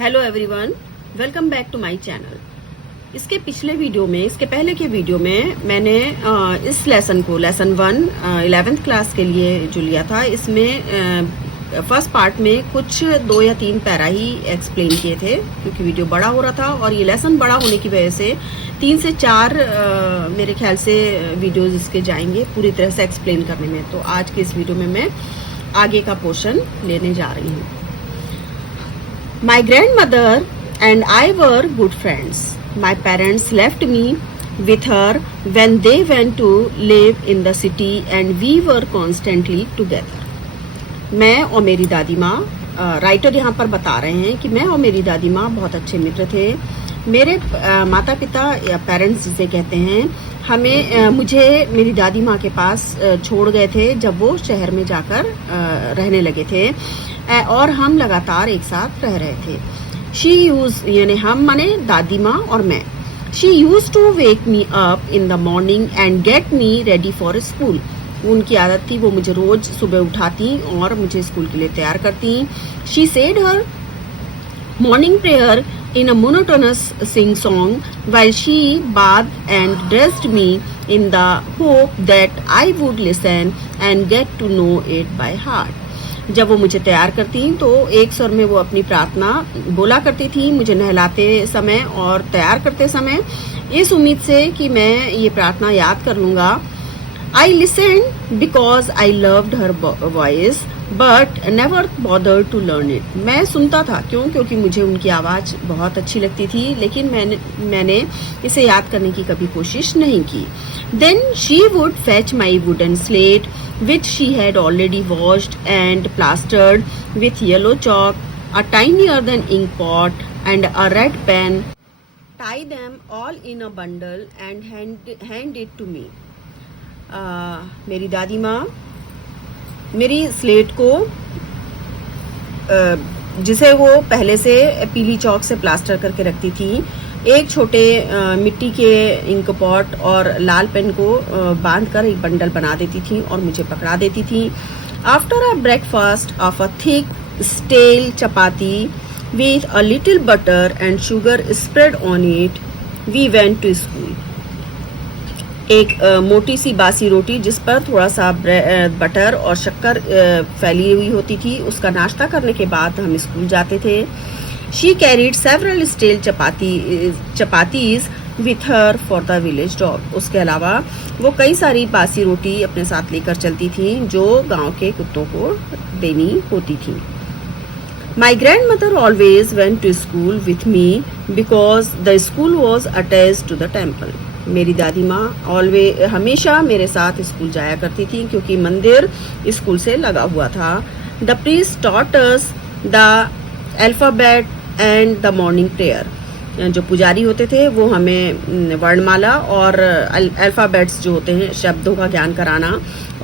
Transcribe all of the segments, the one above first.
Hello everyone, welcome back to my channel. इसके पहले के वीडियो में मैंने इस लेसन को लेसन 1 11th क्लास के लिए जो लिया था, इसमें फर्स्ट पार्ट में कुछ 2 या 3 पैरा ही एक्सप्लेन किए थे क्योंकि वीडियो बड़ा हो रहा था और ये लेसन बड़ा होने की वजह से 3 से 4 मेरे ख्याल से वीडियोस इसके जाएंगे पूरी तरह से एक्सप्लेन करने में। तो आज के इस वीडियो में मैं आगे का पोर्शन लेने जा रही हूँ। My grandmother and I were good friends. My parents left me with her when they went to live in the city and we were constantly together. मैं और मेरी दादी माँ, राइटर यहाँ पर बता रहे हैं कि मैं और मेरी दादी माँ बहुत अच्छे मित्र थे। मेरे माता पिता या पेरेंट्स जिसे कहते हैं, मुझे मेरी दादी माँ के पास छोड़ गए थे जब वो शहर में जाकर रहने लगे थे और हम लगातार एक साथ रह रहे थे। शी यूज यानी हम माने दादी माँ और मैं। She use to wake me up in the morning and get me ready for school. उनकी आदत थी वो मुझे रोज सुबह उठाती और मुझे स्कूल के लिए तैयार करती। She said her morning prayer in a monotonous sing song while she bathed and dressed me in the hope that I would listen and get to know it by heart. जब वो मुझे तैयार करती तो एक स्वर में वो अपनी प्रार्थना बोला करती थी मुझे नहलाते समय और तैयार करते समय, इस उम्मीद से कि मैं ये प्रार्थना याद कर लूँगा। I listened because I loved her voice but never bothered to learn it. मैं सुनता था क्योंकि मुझे उनकी आवाज़ बहुत अच्छी लगती थी, लेकिन मैंने इसे याद करने की कभी कोशिश नहीं की। Then she would fetch my wooden slate which she had already washed and plastered with yellow chalk, a tiny earthen ink pot and a red pen, tie them all in a bundle and hand it to me. मेरी दादी माँ मेरी slate को, जिसे वो पहले से पीली चौक से प्लास्टर करके रखती थी, एक छोटे मिट्टी के इंक पॉट और लाल पेन को बांधकर एक बंडल बना देती थी और मुझे पकड़ा देती थी। After a breakfast of a thick stale chapati with a little butter and sugar spread on it we went to school. एक मोटी सी बासी रोटी जिस पर थोड़ा सा बटर और शक्कर फैली हुई होती थी, उसका नाश्ता करने के बाद हम स्कूल जाते थे। She carried several stale chapatis with her for the village dog. उसके अलावा वो कई सारी बासी रोटी अपने साथ लेकर चलती थी जो गांव के कुत्तों को देनी होती थी। My grandmother always went to school with me because the school was attached to the temple. मेरी दादी माँ हमेशा मेरे साथ स्कूल जाया करती थी क्योंकि मंदिर स्कूल से लगा हुआ था। The priest taught us the alphabet and the morning prayer. जो पुजारी होते थे वो हमें वर्णमाला और अल्फाबेट्स जो होते हैं शब्दों का ज्ञान कराना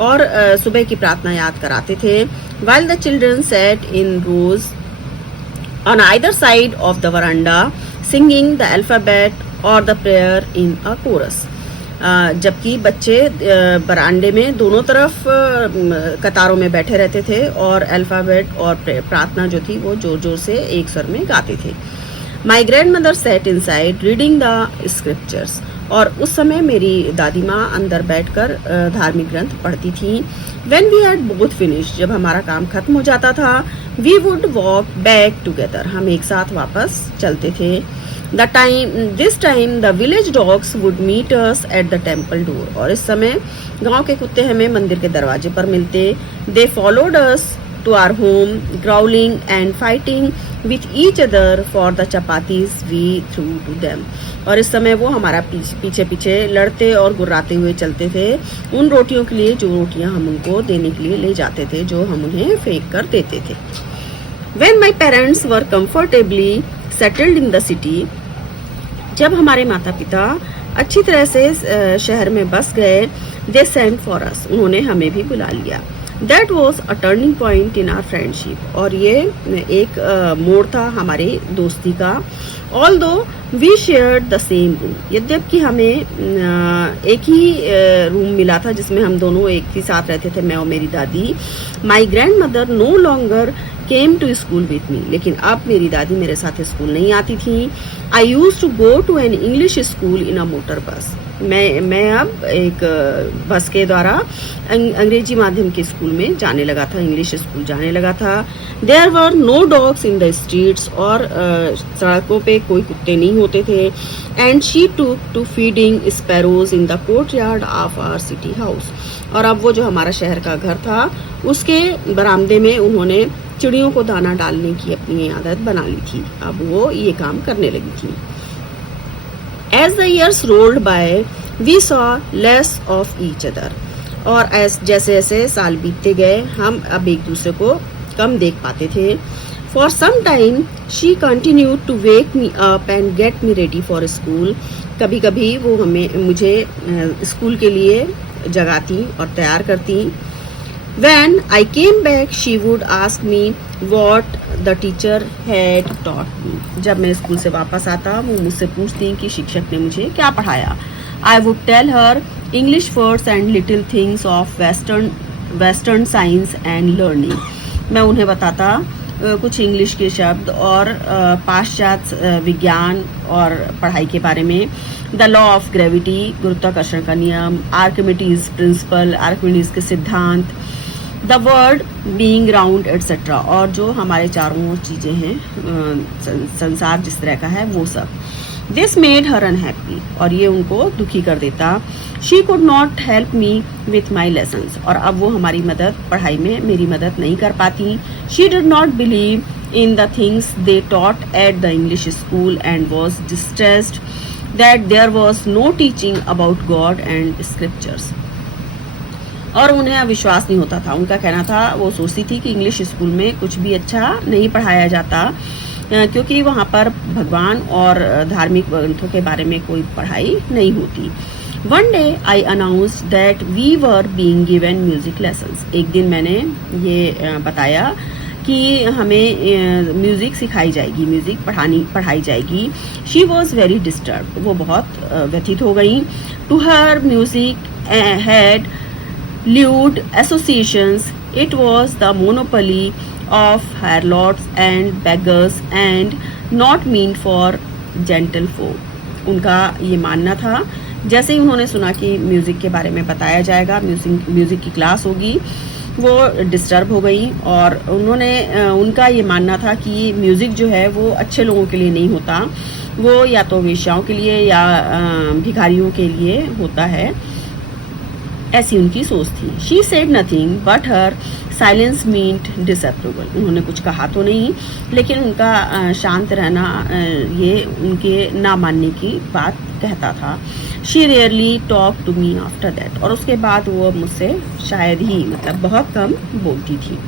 और सुबह की प्रार्थना याद कराते थे। While the children sat in rows on either side of the veranda singing the alphabet और the prayer in a chorus. जबकि बच्चे बरामदे में दोनों तरफ कतारों में बैठे रहते थे और अल्फाबेट और प्रार्थना जो थी वो जोर जोर से एक स्वर में गाते थे। My grand mother said inside reading the scriptures. और उस समय मेरी दादी माँ अंदर बैठकर धार्मिक ग्रंथ पढ़ती थी। When we had both finished, जब हमारा काम खत्म हो जाता था, we would walk back together. हम एक साथ वापस चलते थे। This time the village dogs would meet us at the temple door. और इस समय गांव के कुत्ते हमें मंदिर के दरवाजे पर मिलते। They followed us to our home, growling and fighting with each other for the chapatis we threw to them. और इस समय वो हमारा पीछे पीछे लड़ते और गुर्राते हुए चलते थे उन रोटियों के लिए जो रोटियां हम उनको देने के लिए ले जाते थे, जो हम उन्हें फेंक कर देते थे। When my parents were comfortably settled in the city, जब हमारे माता पिता अच्छी तरह से शहर में बस गए, they sent for us. उन्होंने हमें भी बुला लिया। That was a turning point in our friendship, और ये एक मोड़ था हमारे दोस्ती का। Although we shared the same room, यद्यपि हमें एक ही रूम मिला था जिसमें हम दोनों एक ही साथ रहते थे, मैं और मेरी दादी। My grandmother no longer came to school with me, लेकिन अब मेरी दादी मेरे साथ स्कूल नहीं आती थी। I used to go to an English school in a motor bus, मैं अब एक बस के द्वारा अंग्रेजी माध्यम के स्कूल में जाने लगा था, इंग्लिश स्कूल जाने लगा था। There were no dogs in the streets, और सड़कों पे कोई कुत्ते नहीं होते थे। And she took to feeding sparrows in the courtyard of our city house, और अब वो जो हमारा शहर का घर था उसके बरामदे में उन्होंने चिड़ियों को दाना डालने की अपनी आदत बना ली थी, अब वो ये काम करने लगी थी। As the years rolled by, we saw less of each other. और जैसे जैसे साल बीतते गए हम अब एक दूसरे को कम देख पाते थे। For some time, she continued to wake me up and get me ready for school. कभी कभी वो मुझे स्कूल के लिए जगाती और तैयार करती। When I came back, she would ask me what the teacher had taught me. जब मैं स्कूल से वापस आता वो मुझसे पूछती कि शिक्षक ने मुझे क्या पढ़ाया। I would tell her English words and little things of Western science and learning. मैं उन्हें बताता कुछ इंग्लिश के शब्द और पाश्चात्य विज्ञान और पढ़ाई के बारे में। द लॉ ऑफ ग्रेविटी, गुरुत्वाकर्षण का नियम, आर्किमिडीज प्रिंसिपल, आर्किमिडीज के सिद्धांत, the world being round etcetera, और जो हमारे चारों चीज़ें हैं, संसार जिस तरह का है वो सब। दिस मेड हर अनहैप्पी, और ये उनको दुखी कर देता। She could not help me with my lessons, और अब वो हमारी पढ़ाई में मेरी मदद नहीं कर पाती। She did not believe in the things they taught at the English school and was distressed that there was no teaching about God and scriptures. और उन्हें विश्वास नहीं होता था, उनका कहना था, वो सोचती थी कि इंग्लिश स्कूल में कुछ भी अच्छा नहीं पढ़ाया जाता क्योंकि वहाँ पर भगवान और धार्मिक ग्रंथों के बारे में कोई पढ़ाई नहीं होती। One day I announce that we were being given music lessons, एक दिन मैंने ये बताया कि हमें म्यूज़िक सिखाई जाएगी, म्यूज़िक पढ़ाई जाएगी। शी वॉज वेरी डिस्टर्ब, वो बहुत व्यथित हो गई। To her music had lewd associations, it was the monopoly of harlots and beggars and not meant for gentle folk. उनका ये मानना था, जैसे ही उन्होंने सुना कि म्यूज़िक के बारे में बताया जाएगा, म्यूज़िक की क्लास होगी, वो डिस्टर्ब हो गई और उनका ये मानना था कि म्यूज़िक जो है वो अच्छे लोगों के लिए नहीं होता, वो या तो वेश्याओं के लिए या भिखारियों के लिए होता है, ऐसी उनकी सोच थी। She said nothing but her silence meant disapproval, उन्होंने कुछ कहा तो नहीं लेकिन उनका शांत रहना ये उनके ना मानने की बात कहता था। She rarely talk to me after that, और उसके बाद वो मुझसे शायद ही बहुत कम बोलती थी।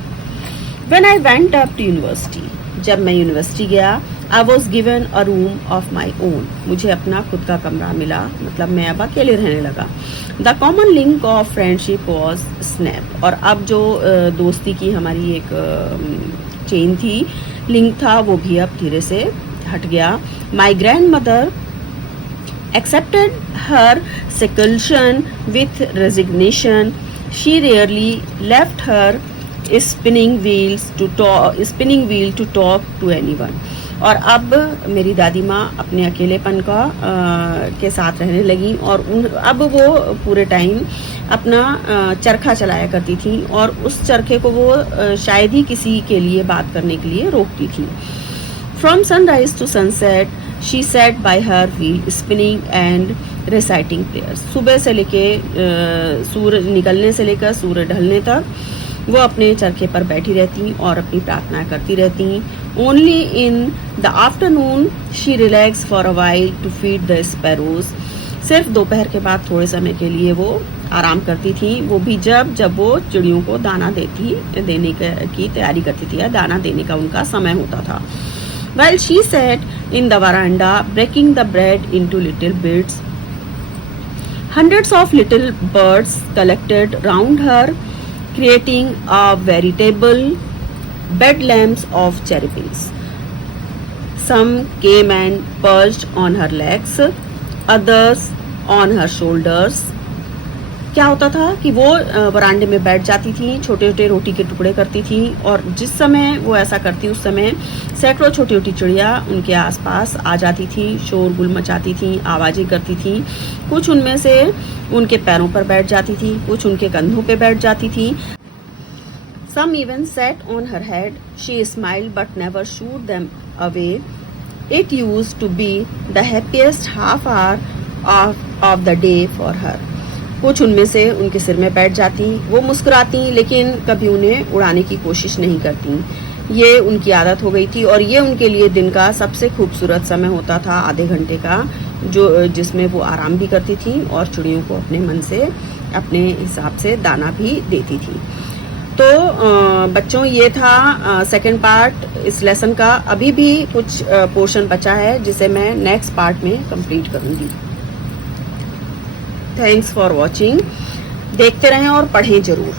When I went up to university, जब मैं यूनिवर्सिटी गया, I was given a room of my own, मुझे अपना खुद का कमरा मिला, मैं अब अकेले रहने लगा। The common link of friendship was snap, और अब जो दोस्ती की हमारी एक चेन थी, लिंक था, वो भी अब धीरे से हट गया। My grand mother accepted her seclusion with resignation. She rarely left her spinning wheel to talk to anyone. और अब मेरी दादी माँ अपने अकेलेपन के साथ रहने लगी और अब वो पूरे टाइम अपना चरखा चलाया करती थी और उस चरखे को वो शायद ही किसी के लिए बात करने के लिए रोकती थी। From sunrise to sunset, she sat by her wheel, spinning and reciting prayers. सुबह से लेके सूरज निकलने से लेकर सूरज ढलने तक वो अपने चरखे पर बैठी रहती और अपनी प्रार्थना करती रहती। Only in the afternoon she relaxed for a while to feed the sparrows. सिर्फ दोपहर के बाद थोड़े समय के लिए वो आराम करती थी, वो भी जब वो चिड़ियों को दाना देने की तैयारी करती थी या दाना देने का उनका समय होता था। While she sat in the veranda breaking the bread into little bits, hundreds of little birds collected round her creating a veritable bedlamps of cherubins. Some came and perched on her legs, others on her shoulders. क्या होता था कि वो वरांडे में बैठ जाती थी, छोटे छोटे रोटी के टुकड़े करती थी, और जिस समय वो ऐसा करती उस समय सैकड़ों छोटी छोटी चिड़िया उनके आसपास आ जाती थी, शोरगुल मचाती थी, आवाज़ें करती थी। कुछ उनमें से उनके पैरों पर बैठ जाती थी, कुछ उनके कंधों पे बैठ जाती थी। Some even sat on her head. She smiled but never shooed them away. It used to be the happiest half hour of the day for her. कुछ उनमें से उनके सिर में बैठ जाती, वो मुस्कुराती लेकिन कभी उन्हें उड़ाने की कोशिश नहीं करती। ये उनकी आदत हो गई थी और ये उनके लिए दिन का सबसे खूबसूरत समय होता था, आधे घंटे का, जो जिसमें वो आराम भी करती थी और चिड़ियों को अपने मन से, अपने हिसाब से दाना भी देती थी। तो बच्चों, ये था सेकंड पार्ट इस लेसन का। अभी भी कुछ पोर्शन बचा है जिसे मैं नेक्स्ट पार्ट में कंप्लीट करूँगी। Thanks for watching. देखते रहें और पढ़ें ज़रूर।